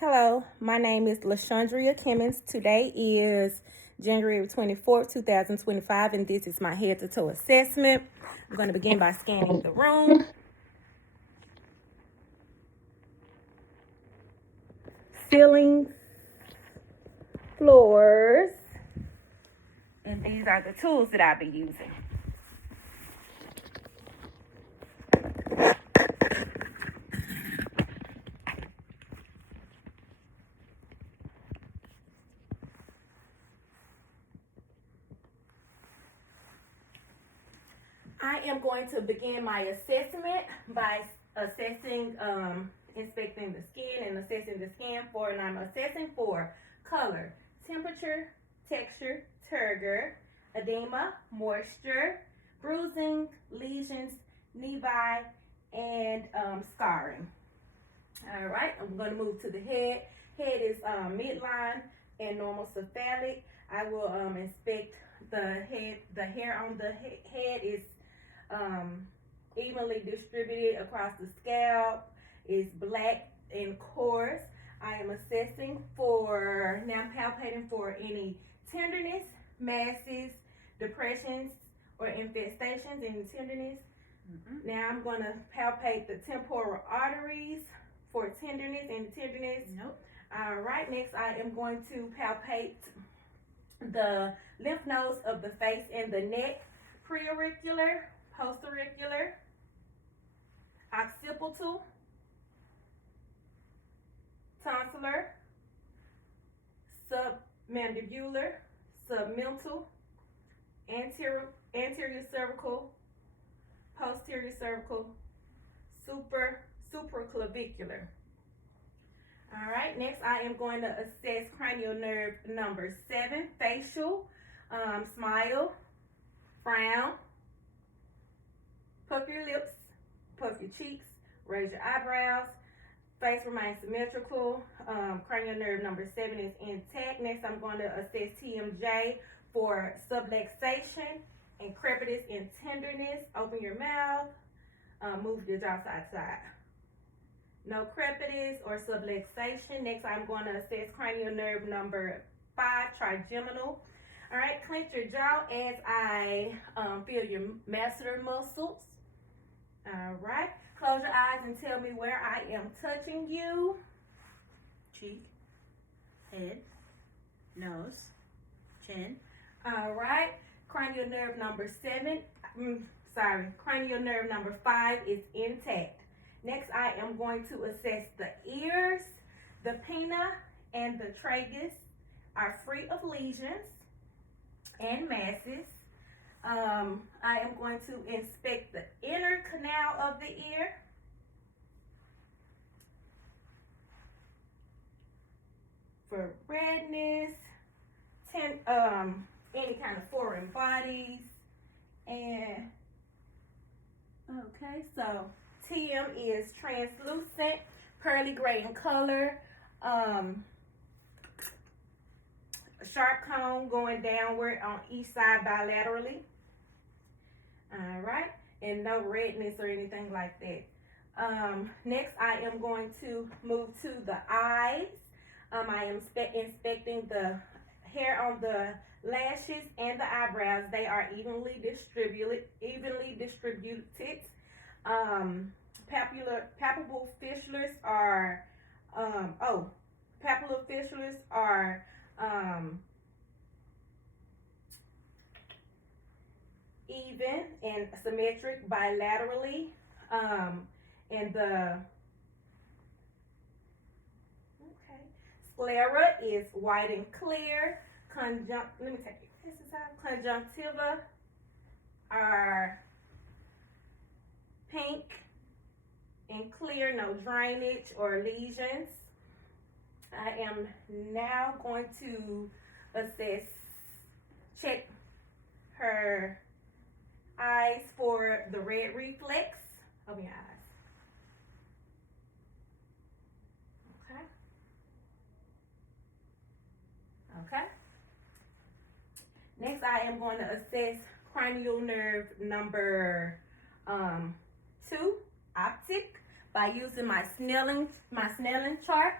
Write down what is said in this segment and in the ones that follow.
Hello, my name is LaShondria Kimmons. Today is January 24th, 2025, and this is my head-to-toe assessment. I'm going to begin by scanning the room. Ceilings, floors, and these are the tools that I'll be using. I am going to begin my assessment by inspecting the skin and assessing the skin and I'm assessing for color, temperature, texture, turgor, edema, moisture, bruising, lesions, nevi, and scarring. All right, I'm going to move to the head. Head is midline and normal cephalic. I will inspect the head. The hair on the head is evenly distributed across the scalp. It's black and coarse. I am assessing for, now I'm palpating for any tenderness, masses, depressions, or infestations, any tenderness. Now I'm going to palpate the temporal arteries for tenderness and tenderness. Nope. All right, next I am going to palpate the lymph nodes of the face and the neck, preauricular, postauricular, occipital, tonsillar, submandibular, submental, anterior cervical, posterior cervical, supraclavicular. All right, next I am going to assess cranial nerve number 7, facial, smile, frown, puff your lips, puff your cheeks, raise your eyebrows, face remains symmetrical, cranial nerve number 7 is intact. Next I'm going to assess TMJ for subluxation and crepitus and tenderness. Open your mouth, move your jaw side to side. No crepitus or subluxation. Next, I'm going to assess cranial nerve number 5, trigeminal. All right, clench your jaw as I feel your masseter muscles. All right, close your eyes and tell me where I am touching you. Cheek, head, nose, chin. All right, cranial nerve number 5 is intact. Next, I am going to assess the ears. The pinna and the tragus are free of lesions and masses. I am going to inspect the inner canal of the ear. For redness, any kind of foreign bodies, and okay, so TM is translucent, pearly gray in color, sharp cone going downward on each side bilaterally. All right, and no redness or anything like that. Next, I am going to move to the eyes. I am inspecting the hair on the lashes and the eyebrows. They are evenly distributed. Palpable fissures are even and symmetric bilaterally. And the sclera is white and clear. Conjunctiva are pink and clear, no drainage or lesions. I am now going to check her eyes for the red reflex. Open your eyes. Okay. Next, I am going to assess cranial nerve number 2, optic, by using my Snelling chart.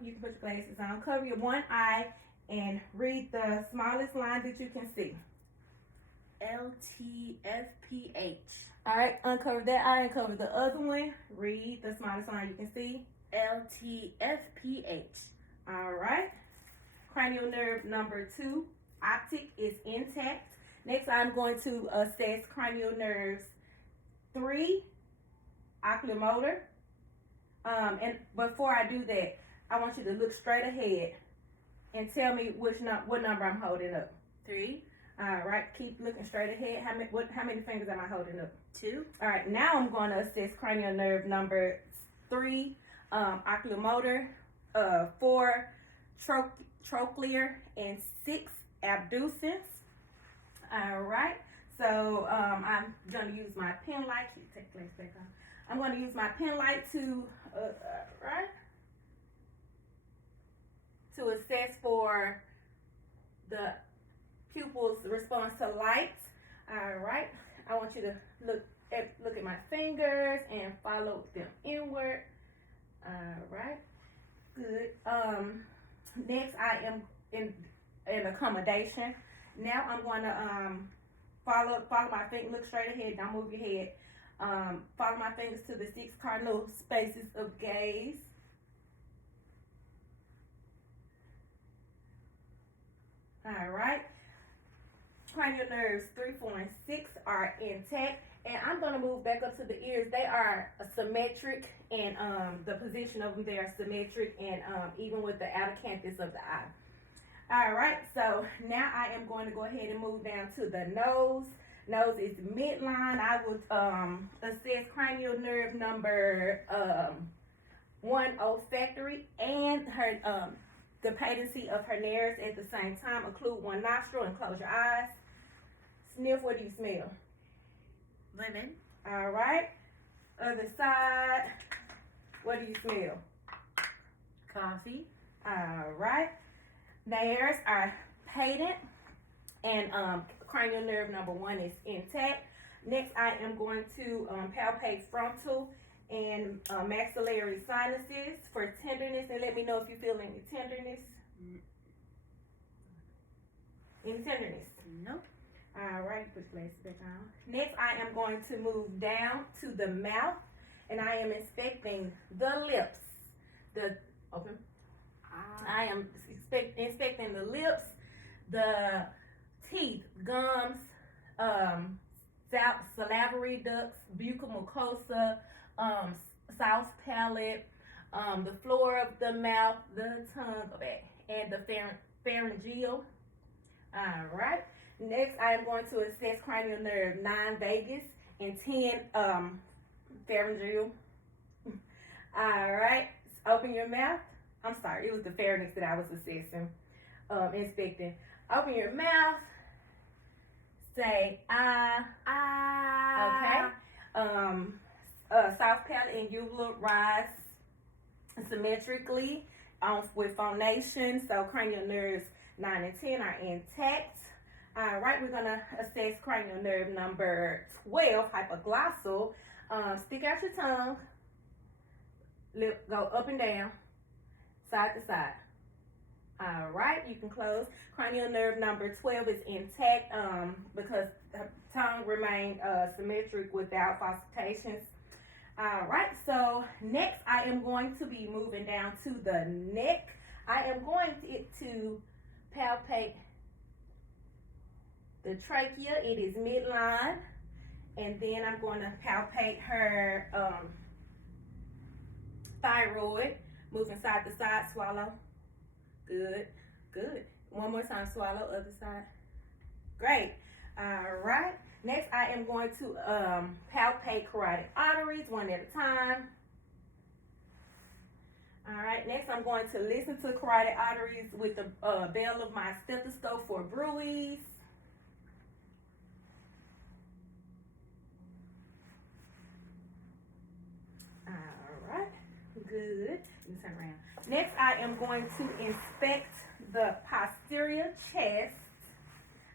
You can put your glasses on. Cover your one eye and read the smallest line that you can see. LTFPH. All right, uncover that eye and cover the other one. Read the smallest line you can see. LTFPH. All right. Cranial nerve number 2, optic, is intact. Next, I'm going to assess cranial nerves 3, oculomotor. And before I do that, I want you to look straight ahead and tell me what number I'm holding up. 3. All right, keep looking straight ahead. How many fingers am I holding up? 2. All right, now I'm going to assess cranial nerve number 3, oculomotor, 4, trochlear, and 6, abducens. All right, so I'm going to use my pen light. Take the legs back on. I'm going to use my pen light to assess for the pupil's response to light. All right, I want you to look at my fingers and follow them inward. All right, good. Next, I am in accommodation. Now I'm going to follow my finger. Look straight ahead. Don't move your head. Follow my fingers to the 6 cardinal spaces of gaze. All right. Cranial nerves 3, 4, and 6 are intact. And I'm going to move back up to the ears. They are symmetric, and the position of them, they are symmetric, and even with the outer canthus of the eye. All right, so now I am going to go ahead and move down to the nose. Nose is midline. I would assess cranial nerve number 1, olfactory, and her the patency of her nares at the same time. Occlude one nostril and close your eyes. Sniff. What do you smell? Lemon. All right. Other side. What do you smell? Coffee. All right. Nares are patent, and cranial nerve number 1 is intact. Next, I am going to palpate frontal and maxillary sinuses for tenderness, and let me know if you feel any tenderness. Any tenderness? Nope. All right, put your glasses back on. Next, I am going to move down to the mouth, and I am inspecting the lips. Open. I am inspecting the lips, the teeth, gums, salivary ducts, buccal mucosa, soft palate, the floor of the mouth, the tongue, and the pharyngeal. All right. Next, I am going to assess cranial nerve 9, vagus, and 10, pharyngeal. All right. Open your mouth. I'm sorry, it was the pharynx that I was assessing, inspecting. Open your mouth. Say ah. Okay. Soft palate and uvula rise symmetrically with phonation. So cranial nerves 9 and 10 are intact. All right, we're gonna assess cranial nerve number 12, hypoglossal. Stick out your tongue. Lip go up and down, side to side. All right, you can close. Cranial nerve number 12 is intact because the tongue remained symmetric without falsifications. All right, so next I am going to be moving down to the neck. I am going to palpate the trachea. It is midline. And then I'm going to palpate her thyroid. Moving side to side, swallow. Good, good. One more time, swallow, other side. Great. All right. Next, I am going to palpate carotid arteries one at a time. All right. Next, I'm going to listen to carotid arteries with the bell of my stethoscope for bruits. All right. Good. Let me turn around. Next, I am going to inspect the posterior chest.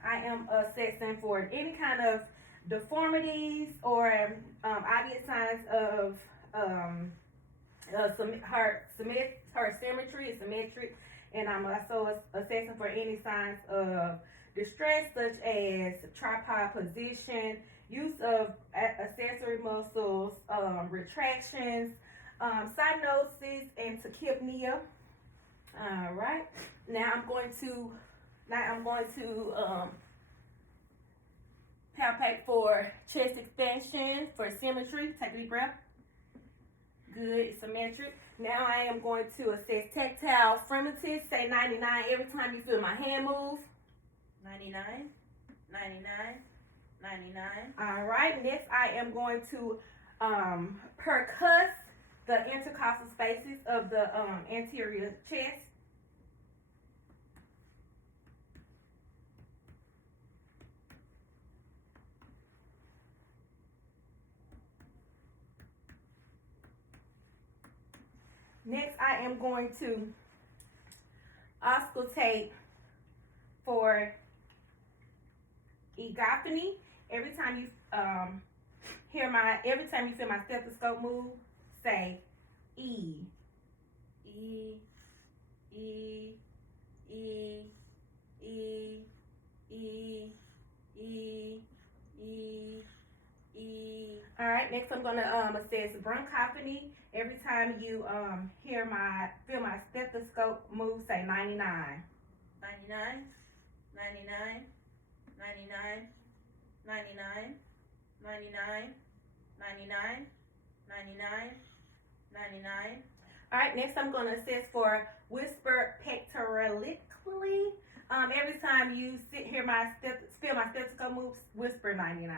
I am assessing for any kind of deformities or obvious signs of her symmetry is symmetric, and I'm also assessing for any signs of distress, such as tripod position, use of accessory muscles, retractions, cyanosis, and tachypnea. All right. Now I'm going to palpate for chest expansion, for symmetry. Take a deep breath. Good, it's symmetric. Now I am going to assess tactile firmness. Say 99 every time you feel my hand move. 99, 99, 99. All right, next I am going to percuss the intercostal spaces of the anterior chest. Next, I am going to auscultate for egophony. Every time you feel my stethoscope move, say E. E, E, E, E, E, E, E, E. All right, next I'm gonna assess bronchophony. Every time you feel my stethoscope move, say 99. 99, 99, 99, 99, 99, 99, 99, 99. All right, next I'm gonna assess for whisper pectoralically. Every time you feel my stethoscope move, whisper 99. 99.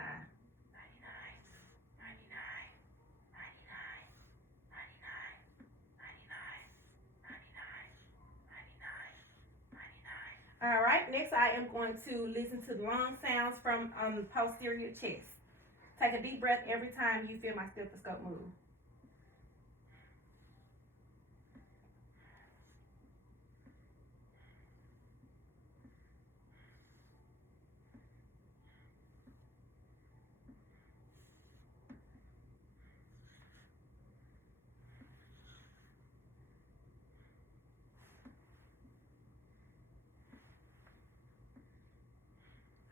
All right, next I am going to listen to the long sounds from the posterior chest. Take a deep breath every time you feel my stethoscope move.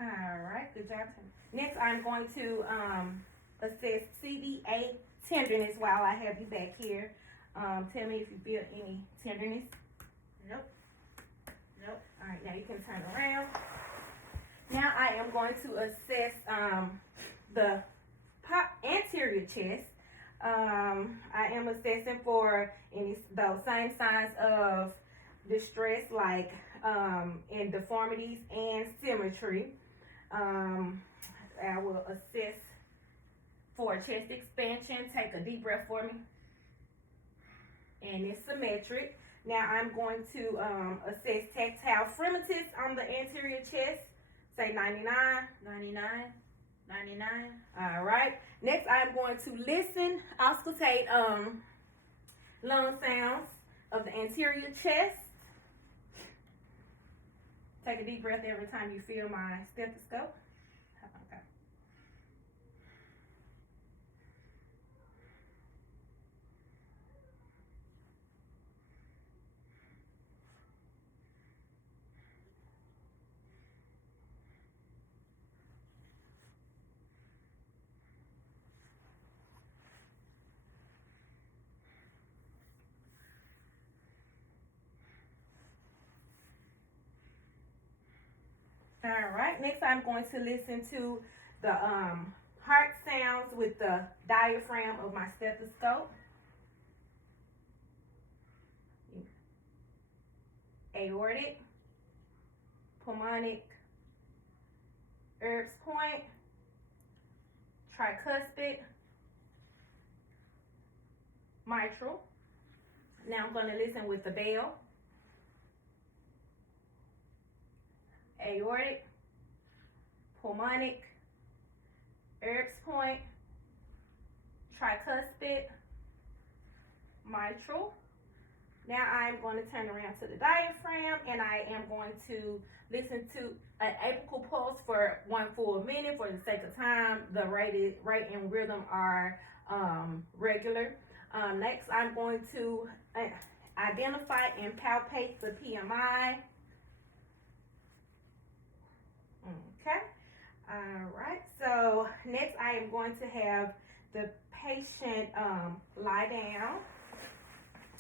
All right, good job. Next, I'm going to assess CVA tenderness while I have you back here. Tell me if you feel any tenderness. Nope. Nope. All right, now you can turn around. Now I am going to assess the anterior chest. I am assessing for those same signs of distress, like in deformities and symmetry. I will assess for chest expansion. Take a deep breath for me. And it's symmetric. Now I'm going to assess tactile firmness on the anterior chest. Say 99. 99, 99. All right. Next, I'm going to listen, auscultate lung sounds of the anterior chest. Take a deep breath every time you feel my stethoscope. Okay. All right, next I'm going to listen to the heart sounds with the diaphragm of my stethoscope. Aortic, pulmonic, Erb's point, tricuspid, mitral. Now I'm going to listen with the bell. Aortic, pulmonic, Erb's point, tricuspid, mitral. Now I'm going to turn around to the diaphragm, and I am going to listen to an apical pulse for 1 full minute. For the sake of time, the rate and rhythm are regular. Next, I'm going to identify and palpate the PMI. Okay. All right. So next, I am going to have the patient lie down,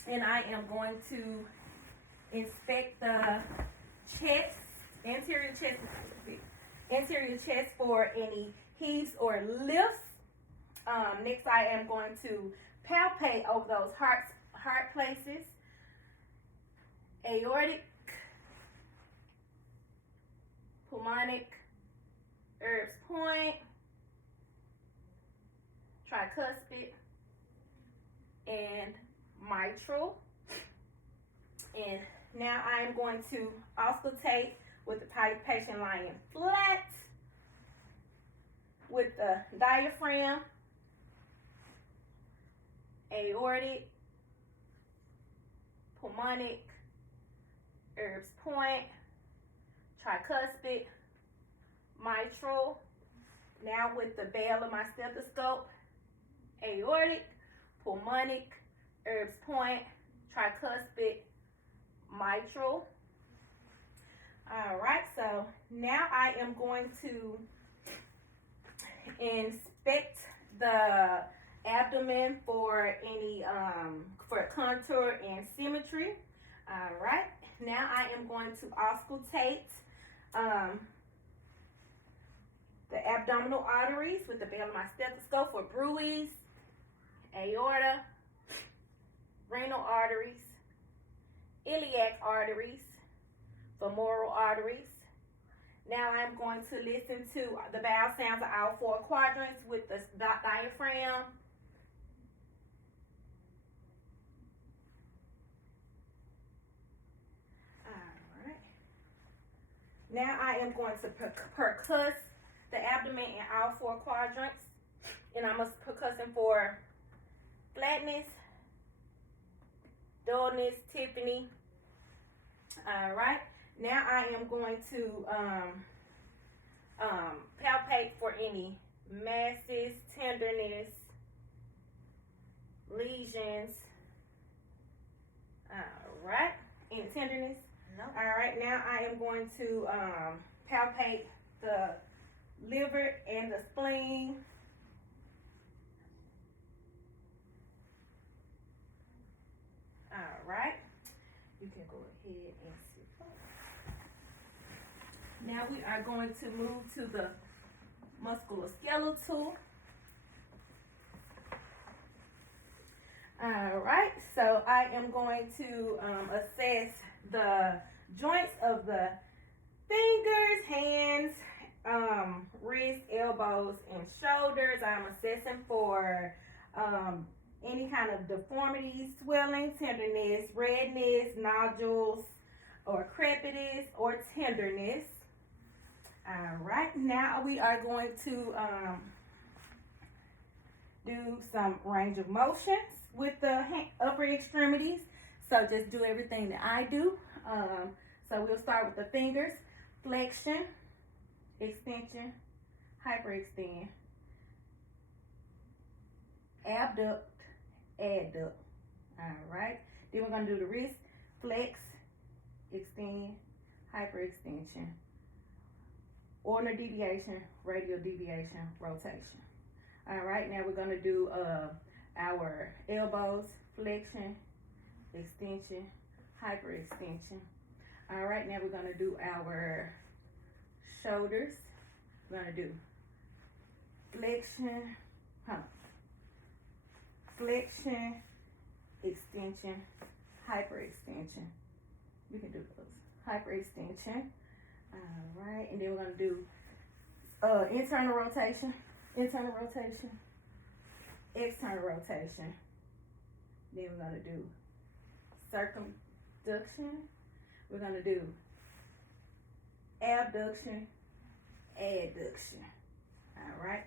and I am going to inspect the chest, anterior chest for any heaves or lifts. Next, I am going to palpate over those heart places, aortic, pulmonic, Erb's point, tricuspid, and mitral. And now I am going to auscultate with the patient lying flat with the diaphragm, aortic, pulmonic, Erb's point, tricuspid, mitral. Now with the bell of my stethoscope, aortic, pulmonic, Erb's point, tricuspid, mitral. All right, so now I am going to inspect the abdomen for any for contour and symmetry. All right, now I am going to auscultate the abdominal arteries with the bell of my stethoscope for bruits, aorta, renal arteries, iliac arteries, femoral arteries. Now I'm going to listen to the bowel sounds of all four quadrants with the diaphragm, all right. Now I am going to percuss the abdomen in all four quadrants, and I'm percussing for flatness, dullness, Tiffany. All right. Now I am going to palpate for any masses, tenderness, lesions. All right. Any tenderness? No. All right. Now I am going to palpate the liver and the spleen. All right. You can go ahead and sit. Now we are going to move to the musculoskeletal. All right, so I am going to assess the joints of the fingers, hands, wrists, elbows, and shoulders. I'm assessing for any kind of deformities, swelling, tenderness, redness, nodules, or crepitous, or tenderness. All right, now we are going to do some range of motions with the upper extremities. So just do everything that I do. So we'll start with the fingers: flexion, extension, hyperextend, abduct, adduct. All right. Then we're gonna do the wrist: flex, extend, hyperextension, ulnar deviation, radial deviation, rotation. All right. Now we're gonna do our elbows: flexion, extension, hyperextension. All right. Now we're gonna do our shoulders. We're gonna do flexion, flexion, extension, hyperextension. We can do those. Hyperextension. All right, and then we're gonna do internal rotation, external rotation. Then we're gonna do circumduction. We're gonna do abduction, adduction. All right.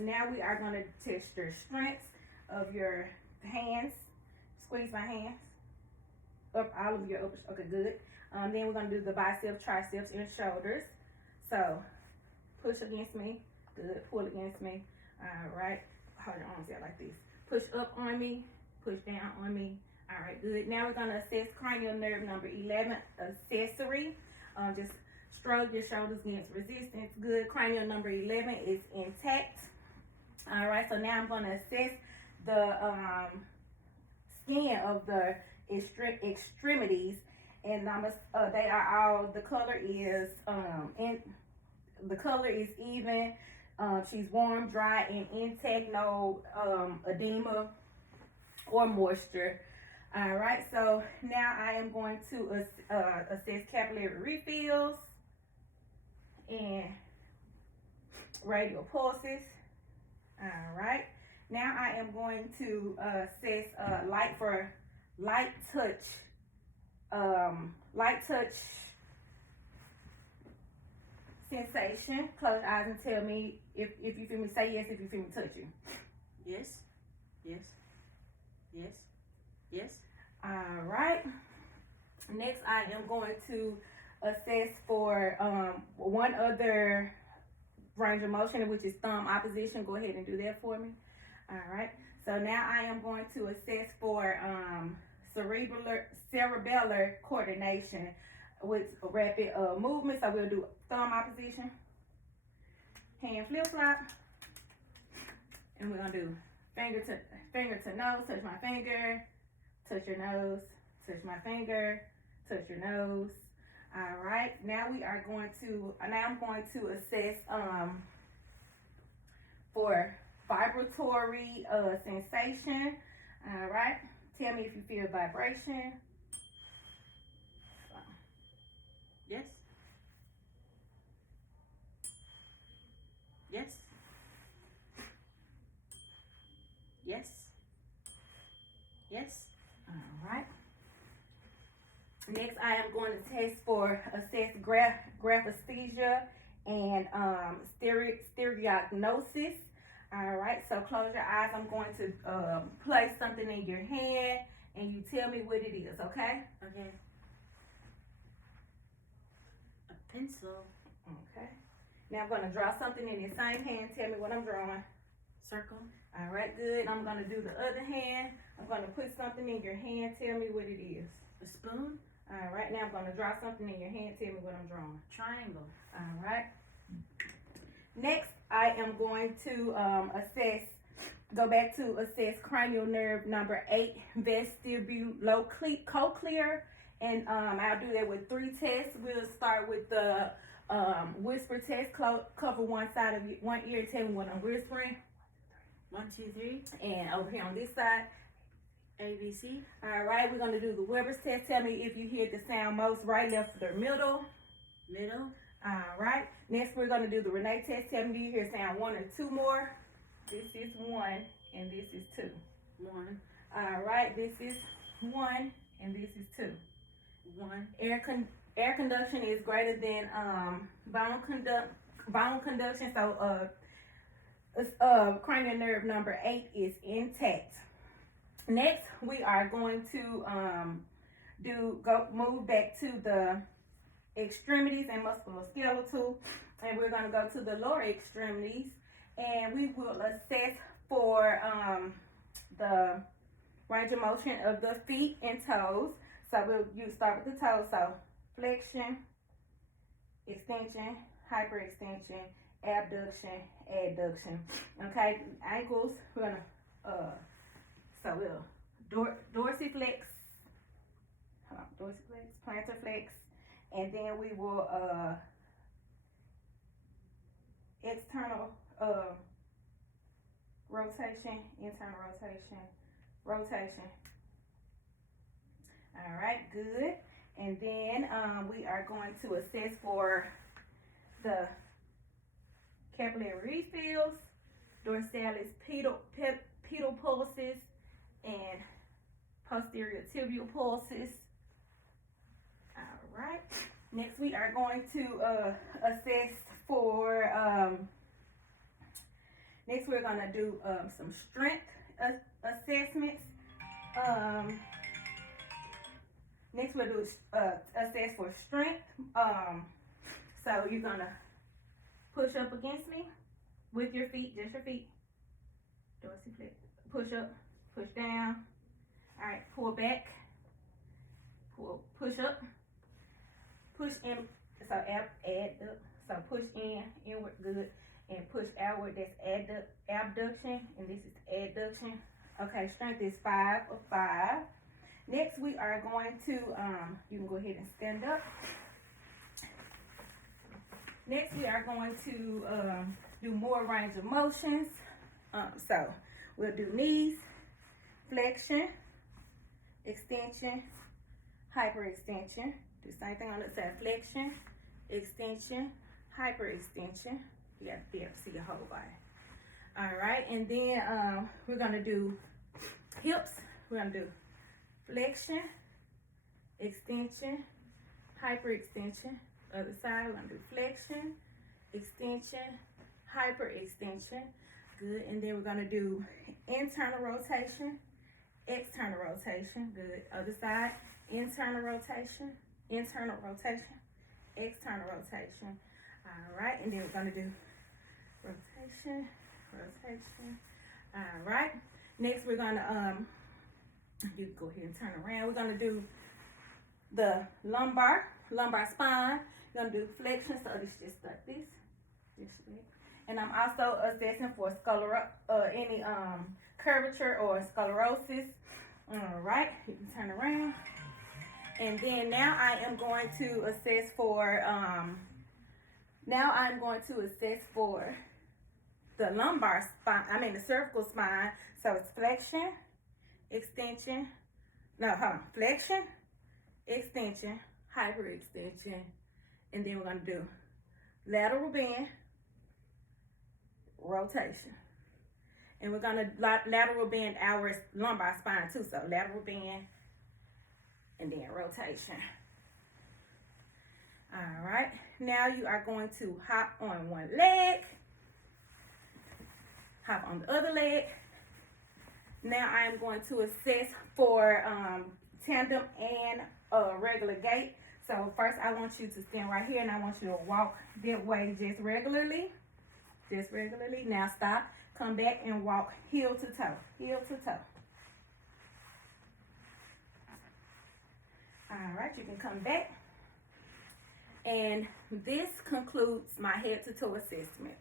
Now we are gonna test your strengths of your hands. Squeeze my hands up, all of your upper. Okay, good. Then we're gonna do the biceps, triceps, and shoulders. So push against me. Good. Pull against me. All right. Hold your arms out like this. push up on me, push down on me. All right, good. Now we're gonna assess cranial nerve number 11, accessory. Just stroke your shoulders against resistance. Good. Cranial number 11 is intact. All right, so now I'm gonna assess the skin of the extremities, and they are all, the color is even. She's warm, dry, and intact. No edema or moisture. All right, so now I am going to assess capillary refills and radial pulses. All right, now I am going to assess light touch sensation. Close your eyes and tell me if you feel me. Say yes if you feel me touching. Yes. Yes. Yes. Yes. All right. Next, I am going to assess for one other range of motion, which is thumb opposition. Go ahead and do that for me. All right. So now I am going to assess for cerebellar coordination with rapid movement. So we'll do thumb opposition, hand flip flop, and we're gonna do finger to nose. Touch my finger, touch your nose, touch my finger, touch your nose. All right. Now I'm going to assess for vibratory sensation. All right. Tell me if you feel vibration. Yes. Yes. Yes. Yes. All right. Next, I am going to assess graphesthesia and stereognosis. All right, so close your eyes. I'm going to place something in your hand, and you tell me what it is, okay? Okay. A pencil. Okay. Now I'm going to draw something in your same hand. Tell me what I'm drawing. Circle. All right, good. I'm going to do the other hand. I'm going to put something in your hand. Tell me what it is. A spoon. All right, now I'm going to draw something in your hand. Tell me what I'm drawing. Triangle. All right. Next, I am going to go back to assess cranial nerve number 8, vestibulocochlear. And I'll do that with 3 tests. We'll start with the whisper test. Cover one side of one ear. Tell me what I'm whispering. 1, 2, 3. And over here on this side. ABC. All right, we're going to do the Weber's test. Tell me if you hear the sound most right, left, or middle. Middle. All right. Next, we're going to do the Renee test. Tell me, do you hear sound 1 or 2 more? This is 1, and this is 2. 1. All right. This is 1, and this is 2. 1. Air conduction is greater than bone conduction. So, cranial nerve number 8 is intact. Next, we are going to move back to the extremities and musculoskeletal, and we're going to go to the lower extremities, and we will assess for the range of motion of the feet and toes. So you start with the toes. So flexion, extension, hyperextension, abduction, adduction. Okay, ankles, we're gonna so we'll dorsiflex, plantar flex, and then we will external rotation, internal rotation. All right, good. And then we are going to assess for the capillary refills, dorsalis pedal pulses, and posterior tibial pulses. All right. Next, we are going to assess for. Next, we're going to do some strength assessments. Next, we'll do assess for strength. So you're gonna push up against me with your feet, just your feet. Dorsiflex. Push up. push down. All right, pull back, push up, push in, so add up, so push inward, good, and push outward, that's abduction, and this is adduction. Okay, strength is 5 of 5. Next, we are going to, you can go ahead and stand up. Next, we are going to do more range of motions. So, we'll do knees, flexion, extension, hyperextension. Do the same thing on the side, flexion, extension, hyperextension. You got to be able to see your whole body. All right, and then we're gonna do hips. We're gonna do flexion, extension, hyperextension. Other side, we're gonna do flexion, extension, hyperextension. Good, and then we're gonna do internal rotation, external rotation. Good. Other side, internal rotation, external rotation. All right, and then we're gonna do rotation. All right, next we're gonna you can go ahead and turn around. We're gonna do the lumbar spine. We're gonna do flexion, so it's just like this, and I'm also assessing for any curvature or sclerosis. All right, you can turn around, and then now I am going to assess for the lumbar spine, the cervical spine. So it's flexion, extension, flexion, extension, hyperextension, and then we're gonna do lateral bend, rotation. And we're gonna lateral bend our lumbar spine too. So lateral bend and then rotation. All right, now you are going to hop on one leg, hop on the other leg. Now I am going to assess for tandem and regular gait. So first I want you to stand right here and I want you to walk that way just regularly. Now stop, come back and walk heel to toe. All right, you can come back. And this concludes my head to toe assessment.